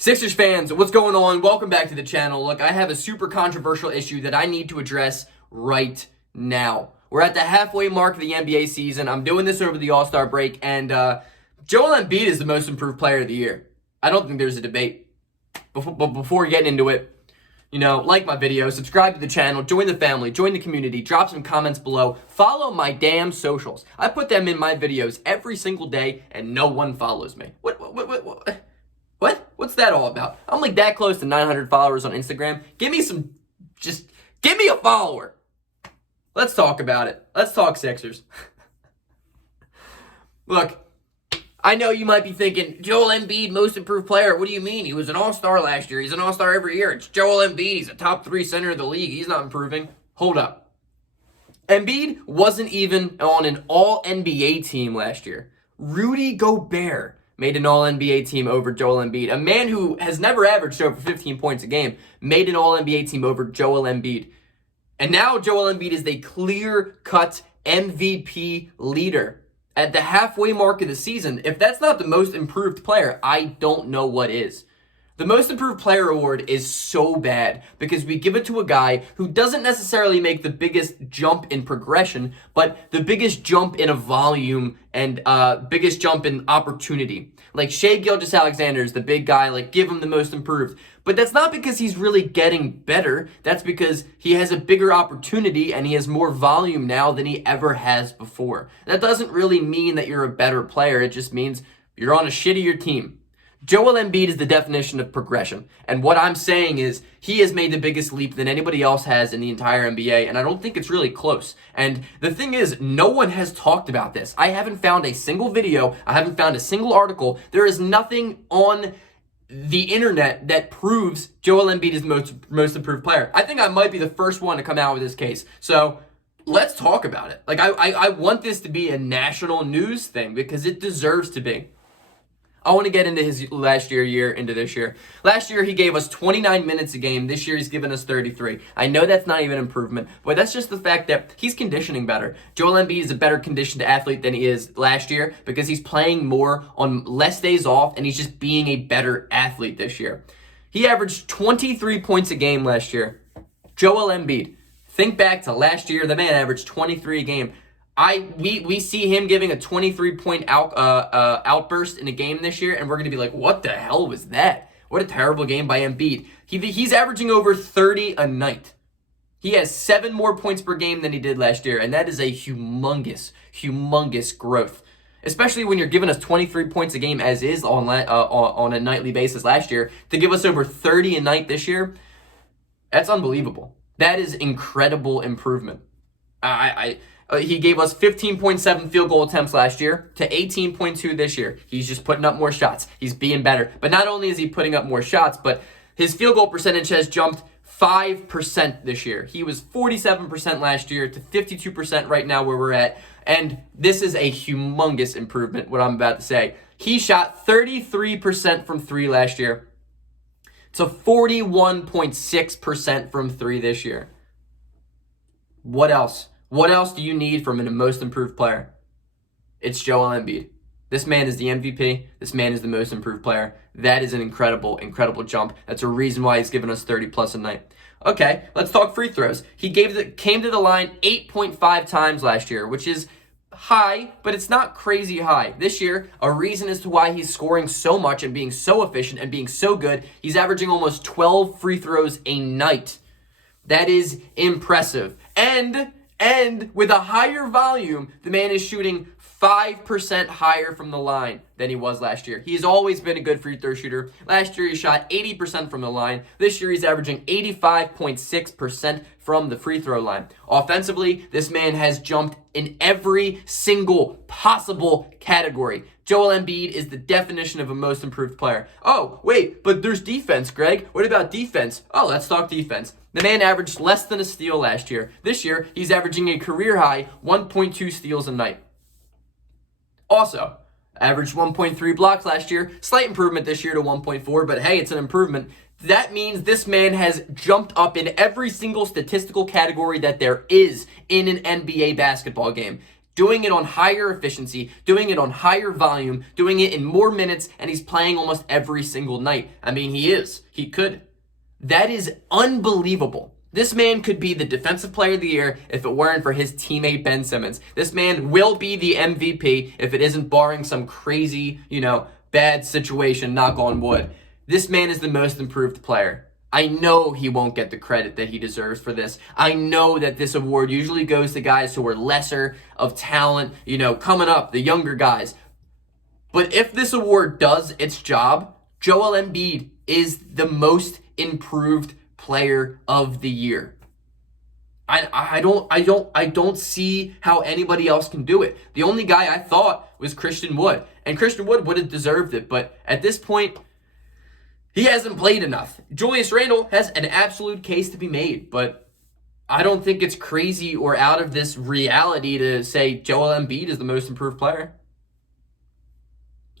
Sixers fans, what's going on? Welcome back to the channel. Look, I have a super controversial issue that I need to address right now. We're at the halfway mark of the NBA season. I'm doing this over the All-Star break, and Joel Embiid is the most improved player of the year. I don't think there's a debate. But before getting into it, like my video, subscribe to the channel, join the family, join the community, drop some comments below, follow my damn socials. I put them in my videos every single day, and no one follows me. What? What's that all about? I'm like that close to 900 followers on Instagram. Give me a follower. Let's talk about it. Let's talk Sixers. Look, I know you might be thinking, Joel Embiid, most improved player. What do you mean? He was an all-star last year. He's an all-star every year. It's Joel Embiid. He's a top 3 center of the league. He's not improving. Hold up. Embiid wasn't even on an all-NBA team last year. Rudy Gobert made an all-NBA team over Joel Embiid. A man who has never averaged over 15 points a game made an all-NBA team over Joel Embiid. And now Joel Embiid is the clear-cut MVP leader. At the halfway mark of the season, if that's not the most improved player, I don't know what is. The most improved player award is so bad because we give it to a guy who doesn't necessarily make the biggest jump in progression, but the biggest jump in a volume and biggest jump in opportunity. Like Shai Gilgeous-Alexander is the big guy, like give him the most improved. But that's not because he's really getting better. That's because he has a bigger opportunity and he has more volume now than he ever has before. That doesn't really mean that you're a better player. It just means you're on a shittier team. Joel Embiid is the definition of progression. And what I'm saying is he has made the biggest leap than anybody else has in the entire NBA, and I don't think it's really close. And the thing is, no one has talked about this. I haven't found a single video. I haven't found a single article. There is nothing on the internet that proves Joel Embiid is the most improved player. I think I might be the first one to come out with this case. So let's talk about it. Like I want this to be a national news thing because it deserves to be. I want to get into his last year into this year. Last year, he gave us 29 minutes a game. This year, he's given us 33. I know that's not even improvement, but that's just the fact that he's conditioning better. Joel Embiid is a better conditioned athlete than he is last year because he's playing more on less days off, and he's just being a better athlete this year. He averaged 23 points a game last year. Joel Embiid. Think back to last year. The man averaged 23 a game. We see him giving a 23-point outburst in a game this year, and we're going to be like, what the hell was that? What a terrible game by Embiid. He's averaging over 30 a night. He has 7 more points per game than he did last year, and that is a humongous growth. Especially when you're giving us 23 points a game as is on a nightly basis last year. To give us over 30 a night this year, that's unbelievable. That is incredible improvement. He gave us 15.7 field goal attempts last year to 18.2 this year. He's just putting up more shots. He's being better. But not only is he putting up more shots, but his field goal percentage has jumped 5% this year. He was 47% last year to 52% right now where we're at. And this is a humongous improvement, what I'm about to say. He shot 33% from 3 last year to 41.6% from 3 this year. What else? What else do you need from a most improved player? It's Joel Embiid. This man is the MVP. This man is the most improved player. That is an incredible jump. That's a reason why he's given us 30 plus a night. Okay, let's talk free throws. He came to the line 8.5 times last year, which is high, but it's not crazy high. This year, a reason as to why he's scoring so much and being so efficient and being so good, he's averaging almost 12 free throws a night. That is impressive. And with a higher volume, the man is shooting 5% higher from the line than he was last year. He's always been a good free throw shooter. Last year, he shot 80% from the line. This year, he's averaging 85.6% from the free throw line. Offensively, this man has jumped in every single possible category. Joel Embiid is the definition of a most improved player. Oh, wait, but there's defense, Greg. What about defense? Oh, let's talk defense. The man averaged less than a steal last year. This year, he's averaging a career-high 1.2 steals a night. Also, averaged 1.3 blocks last year. Slight improvement this year to 1.4, but hey, it's an improvement. That means this man has jumped up in every single statistical category that there is in an NBA basketball game. doing it on higher efficiency, doing it on higher volume, doing it in more minutes, and he's playing almost every single night. I mean, he could. That is unbelievable. This man could be the defensive player of the year if it weren't for his teammate Ben Simmons. This man will be the MVP if it isn't barring some crazy, bad situation, knock on wood. This man is the most improved player. I know he won't get the credit that he deserves for this. I know that this award usually goes to guys who are lesser of talent, coming up, the younger guys. But if this award does its job, Joel Embiid is the most improved player of the year. I don't see how anybody else can do it. The only guy I thought was Christian Wood, and Christian Wood would have deserved it, but at this point, he hasn't played enough. Julius Randle has an absolute case to be made, but I don't think it's crazy or out of this reality to say Joel Embiid is the most improved player.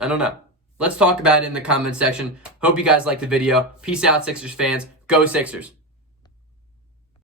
I don't know. Let's talk about it in the comment section. Hope you guys liked the video. Peace out, Sixers fans. Go Sixers.